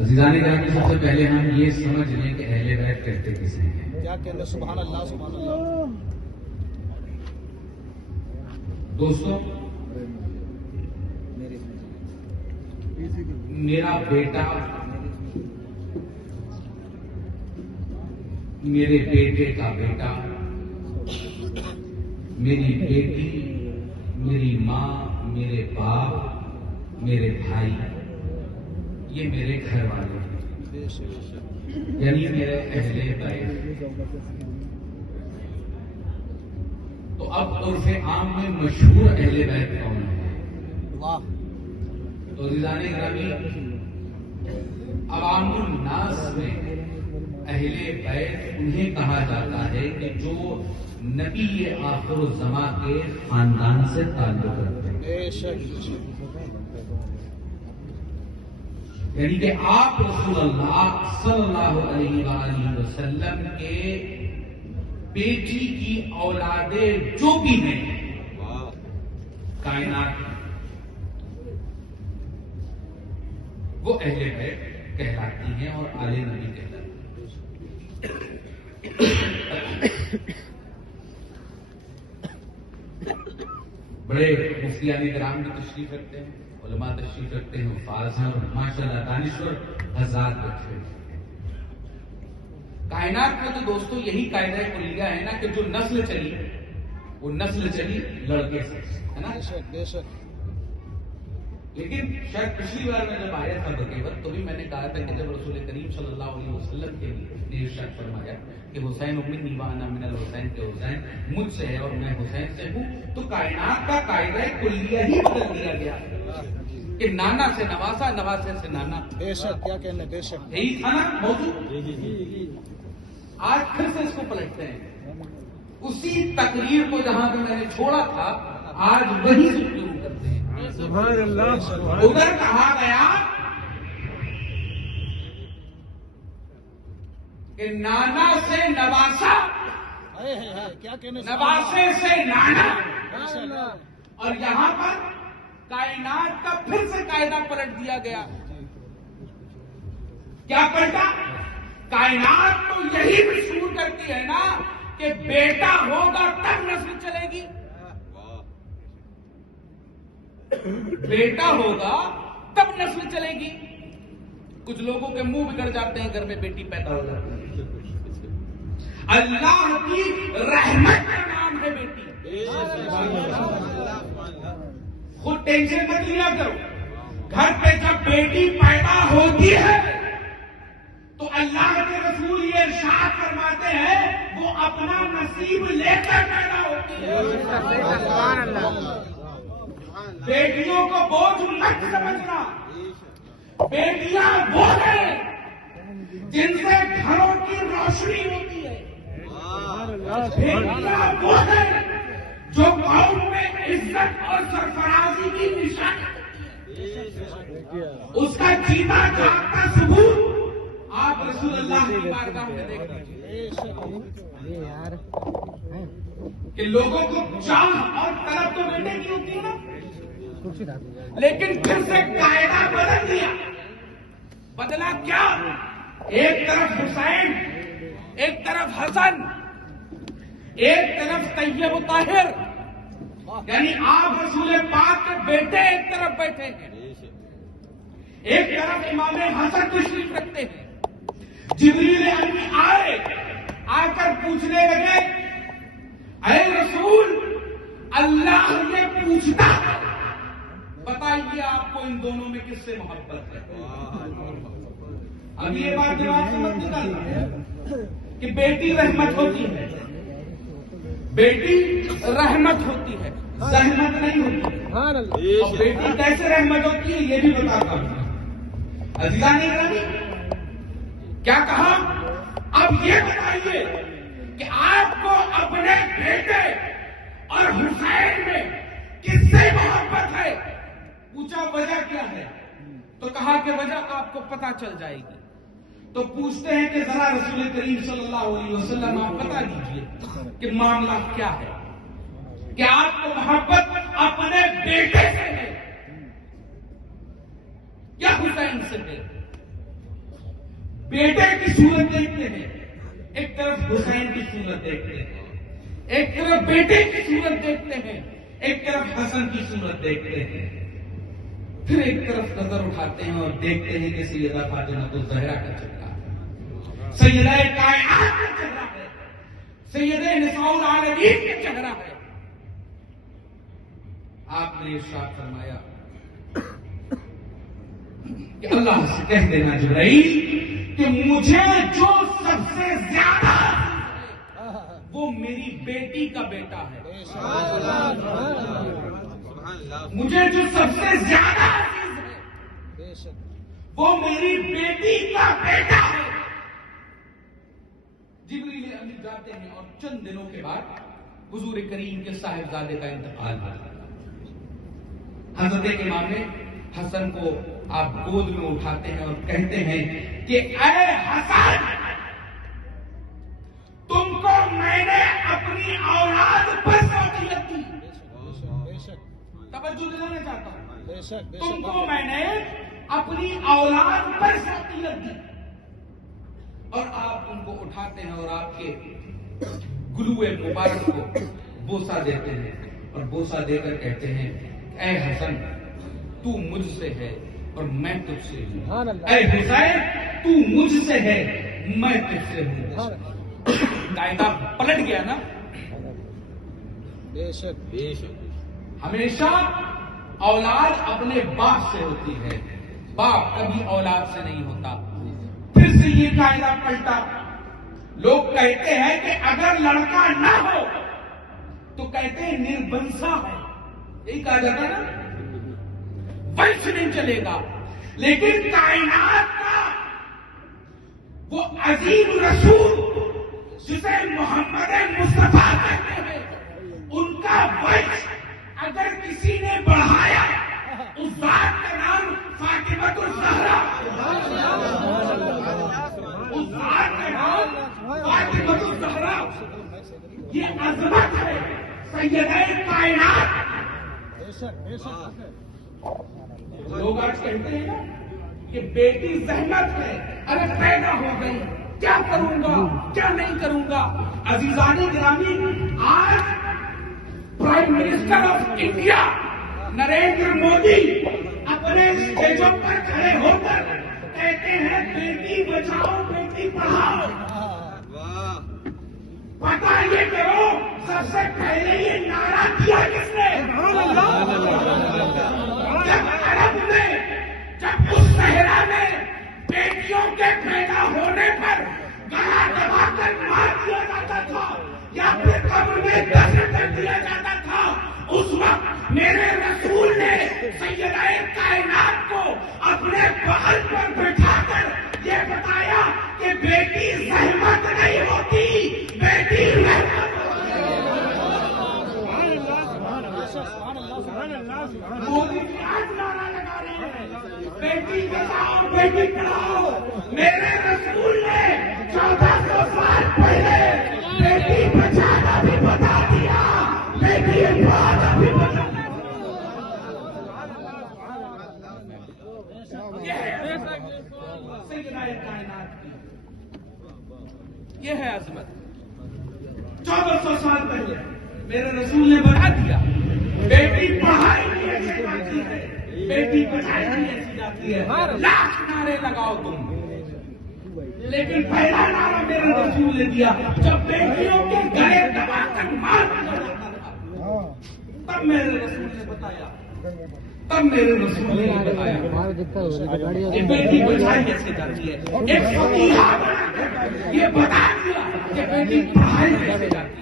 عزیزان گرامی، سب سے پہلے ہم یہ سمجھ لیں کہ اہل بیت کہتے کسے ہیں. کیا کہتے؟ سبحان اللہ سبحان اللہ. دوستو، میرا بیٹا، میرے بیٹے کا بیٹا، میری بیٹی، میری ماں، میرے باپ، میرے بھائی، یہ میرے گھر والے ہیں، یعنی میرے اہل بیت. تو اب عرف عام میں مشہور اہل بیت کون ہے؟ واہ. تو عزیزان گرامی، عوام الناس میں اہل بیت انہیں کہا جاتا ہے کہ جو نبی آخر الزماں کے خاندان سے تعلق رکھتے ہیں. بے شک. یعنی کہ آپ رسول اللہ صلی اللہ علیہ وآلہ وسلم کے بیٹی کی اولادیں جو بھی ہیں کائنات میں، وہ اہل بیت کہلاتی ہیں اور آل نبی کہلاتی ہیں. بڑے مفتیان کرام بھی تشریف رکھتے ہیں، علماء تشریف رکھتے ہیں، حفاظ ہیں، اور ماشاءاللہ دانشور حضرات بیٹھے ہیں. کائنات میں تو دوستو یہی قاعدہ کلیہ ہے نا کہ جو نسل چلی وہ نسل چلی لڑکے سے، ہے نا. بے شک بے شک. لیکن شاید پچھلی بار میں جب آیا تھا بکیوت تو بھی میں نے کہا تھا کہ جب رسول کریم صلی اللہ علیہ وسلم کے لیے ارشاد فرمایا کہ حسین منی وانا من الحسین، کے حسین مجھ سے ہے اور میں حسین سے ہوں، تو کائنات کا قاعدہ کلیہ ہی بدل دیا گیا کہ نانا سے نواسا، نواسے سے نانا. بے شک. کیا کہنا؟ بے شک. یہی تھا نا موضوع. آج پھر سے اس کو پلٹتے ہیں، اسی تقریر کو جہاں پہ میں نے چھوڑا تھا آج وہی شروع کرتے ہیں. سبحان اللہ. ادھر کہا گیا کہ نانا سے نواسا، کیا کہنا؟ نواسے سے نانا، ماشاء اللہ. اور یہاں پر کائنات کا پھر سے قاعدہ پلٹ دیا گیا. کیا پلٹا؟ کائنات تو یہی بھی شروع کرتی ہے نا کہ بیٹا ہوگا تب نسل چلے گی، بیٹا ہوگا تب نسل چلے گی. کچھ لوگوں کے منہ بگڑ جاتے ہیں گھر میں بیٹی پیدا ہو جاتی ہے. اللہ کی رحمت کا نام ہے بیٹی. خود ٹینشن مت لیا کرو. گھر پہ جب بیٹی پیدا ہوتی ہے تو اللہ کے رسول یہ ارشاد فرماتے ہیں وہ اپنا نصیب لے کر پیدا ہوتی ہے. بیٹیوں کو بوجھ مت سمجھنا. بیٹیاں وہ ہیں جن سے گھروں کی روشنی ہوتی ہے. بیٹیاں وہ ہیں جو قوم میں عزت اور سرفرازی کی نشانی ہوتی ہے. اس کا جیتا جاگتا ثبوت آپ رسول اللہ کی بارگاہ میں دیکھ لیجیے کہ لوگوں کو چاہ اور طلب تو بیٹے کی ہوتی ہے نا، لیکن پھر سے قاعدہ بدل دیا. بدلا کیا؟ ایک طرف حسین، ایک طرف حسن، ایک طرف طیب و طاہر، یعنی آپ رسول پاک کے بیٹے ایک طرف بیٹھے ہیں، ایک طرف امام حسن تشریف رکھتے ہیں. جبریل امین آئے، آ کر پوچھنے لگے اے رسول اللہ یہ پوچھتا ہے بتائیے آپ کو ان دونوں میں کس سے محبت ہے. اب یہ بات جواب سے مت نکالنا کہ بیٹی رحمت ہوتی ہے، بیٹی رحمت ہوتی ہے، زحمت نہیں ہوتی. اور بیٹی کیسے رحمت ہوتی ہے یہ بھی بتاتا ہوں. عزیزان گرامی، کیا کہا؟ اب یہ بتائیے کہ آپ کو اپنے بیٹے اور حسین میں کس سے محبت ہے؟ پوچھا وجہ کیا ہے؟ تو کہا کہ وجہ آپ کو پتا چل جائے گی. تو پوچھتے ہیں کہ ذرا رسول کریم صلی اللہ علیہ وسلم آپ بتا دیجئے کہ معاملہ کیا ہے، کہ آپ کو محبت اپنے بیٹے سے ہے یا حسین سے ہے؟ بیٹے کی صورت دیکھتے ہیں، ایک طرف حسین کی صورت دیکھتے ہیں، ایک طرف بیٹے کی صورت دیکھتے ہیں، ایک طرف حسن کی صورت دیکھتے ہیں، پھر ایک طرف نظر اٹھاتے ہیں اور دیکھتے ہیں کہ سیدہ فاطمہ الزہرا کا چہرہ ہے، سیدہ کائنات کا چہرہ ہے، سیدہ نساء العالمین کا چہرہ ہے۔ آپ نے ارشاد فرمایا کہ اللہ سے کہہ دینا جبرائیل کہ مجھے جو سب سے زیادہ وہ میری بیٹی کا بیٹا ہے، مجھے جو سب سے زیادہ عزیز ہے وہ میری بیٹی کا بیٹا ہے۔ جبریل امین جاتے ہیں اور چند دنوں کے بعد حضور کریم کے صاحبزادے کا انتقال ہوتا ہے۔ حضرت امام نے حسن کو آپ گود میں اٹھاتے ہیں اور کہتے ہیں کہ اے حسن، تم کو میں نے اپنی اولاد پر سوچیت دی، توجہ دلانا چاہتا ہوں، تم کو میں نے اپنی اولاد پر سوچیت دی، اور آپ ان کو اٹھاتے ہیں اور آپ کے گلوئے مبارک کو بوسہ دیتے ہیں اور بوسہ دے کر کہتے ہیں اے حسن، تو مجھ سے ہے اور میں تجھ سے ہوں، اے حسین تو مجھ سے ہے میں تجھ سے ہوں۔ قاعدہ پلٹ گیا نا۔ ہمیشہ اولاد اپنے باپ سے ہوتی ہے، باپ کبھی اولاد سے نہیں ہوتا۔ پھر سے یہ قاعدہ پلٹا، لوگ کہتے ہیں کہ اگر لڑکا نہ ہو تو کہتے ہیں نربنسا ہے، یہی کہا جاتا ہے نا، ونش نہیں چلے گا، لیکن کائنات کا وہ عظیم رسول جسے محمد مصطفیٰ کہتے ہیں، ان کا ونش اگر کسی نے بڑھایا اس ذات کا نام فاطمہ الزہرا، اس ذات کا نام فاطمہ الزہرا، یہ عظمت ہے سیدہ کائنات۔ لوگ آج کہتے ہیں نا کہ بیٹی زحمت ہے، ارے پیدا ہو گئی کیا کروں گا کیا نہیں کروں گا۔ عزیزان گرامی، آج prime minister of India Narendra Modi اپنے اسٹیجوں پر کھڑے ہو کر کہتے ہیں بیٹی بچاؤ بیٹی پڑھاؤ۔ پتا یہ کرو سب سے پہلے یہ نعرہ دیا کس نے؟ جب عرب میں، جب اس صحرا میں بیٹیوں کے پیدا ہونے پر گلا دبا کر مار دیا جاتا تھا یا پھر قبر میں دفن کر دیا جاتا تھا، اس وقت میرے رسول نے سیدہ کائنات کو اپنے بغل پر بٹھا کر یہ بتایا کہ بیٹی زحمت نہیں ہوتی، بیٹی رحمت ہوتی ہے۔ مودی جی آج نعرہ لگا رہے ہیں بیٹی بچاؤ بیٹی پڑھاؤ، میرے رسول نے 1400 سال پہلے بیٹی بچانا بھی بتا دیا، بیٹی پڑھانا بھی بتا دیا۔ یہ ہے عظمت۔ 1400 سال پہلے میرے رسول نے بتا دیا بیٹی پڑھائی بھی ایسے جاتی ہے، بیٹی بچائی بھی ایسی جاتی ہے۔ لاکھ نعرے لگاؤ تم، لیکن پہلا نعرہ میرے رسول نے دیا جب بیٹیوں کے گلے دبا کر مار دیا جاتا تھا، تب میرے رسول نے بتایا، تب میرے رسول نے بتایا کہ بیٹی بچائی کیسے جاتی ہے۔ ایک فقیہ بنا کر یہ بتا دیا کہ بیٹی پڑھائی کیسے جاتی ہے۔